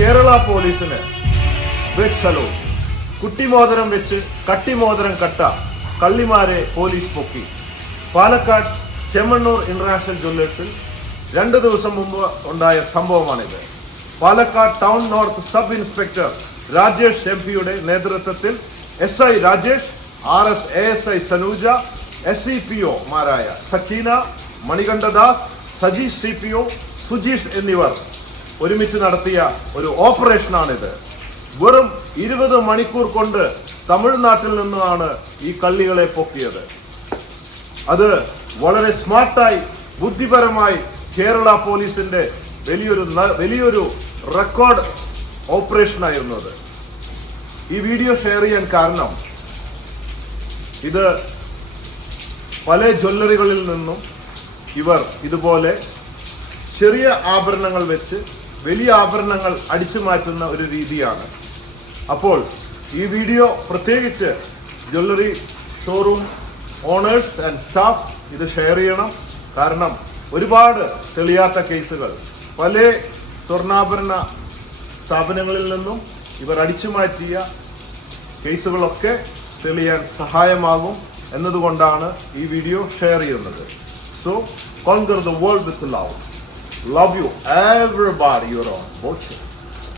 കേരള പോലീസിന് വെച്ചലോ കുട്ടിമോതിരം വെച്ച് കട്ടിമോതിരം കട്ട കള്ളിമാരെ പോലീസ് പൊക്കി. പാലക്കാട് ചെമ്മണ്ണൂർ ഇന്റർനാഷണൽ ജ്വല്ലേഴ്സിൽ രണ്ട് ദിവസം മുമ്പ് ഉണ്ടായ സംഭവമാണിത്. Palakkad town north sub inspector Rajesh M പിയുടെ നേതൃത്വത്തിൽ S I Rajesh R S A S I Sanuja S C P ഒമാരായ Sakeena Manikandadas Sajeesh C P O Sujeesh എന്നിവർ ഒരുമിച്ച് നടത്തിയ ഒരു ഓപ്പറേഷനാണിത്. വെറും ഇരുപത് മണിക്കൂർ കൊണ്ട് തമിഴ്നാട്ടിൽ നിന്നാണ് ഈ കള്ളികളെ പൊക്കിയത്. അത് വളരെ സ്മാർട്ടായി ബുദ്ധിപരമായി കേരള പോലീസിന്റെ വലിയൊരു വലിയൊരു റെക്കോർഡ് ഓപ്പറേഷൻ ആയിരുന്നു അത്. ഈ വീഡിയോ ഷെയർ ചെയ്യാൻ കാരണം ഇത് പല ജ്വല്ലറികളിൽ നിന്നും ഇവർ ഇതുപോലെ ചെറിയ ആഭരണങ്ങൾ വെച്ച് വലിയ ആഭരണങ്ങൾ അടിച്ചു മാറ്റുന്ന ഒരു രീതിയാണ്. അപ്പോൾ ഈ വീഡിയോ പ്രത്യേകിച്ച് jewellery showroom owners and staff ഇത് ഷെയർ ചെയ്യണം. കാരണം ഒരുപാട് തെളിയാത്ത കേസുകൾ. പല സ്വർണാഭരണ സ്ഥാപനങ്ങളിൽ നിന്നും ഇവർ അടിച്ചു മാറ്റിയ കേസുകളൊക്കെ തെളിയാൻ സഹായമാകും എന്നതുകൊണ്ടാണ് ഈ വീഡിയോ ഷെയർ ചെയ്യുന്നത്. So conquer the world with love Love you, everybody. You're on. Both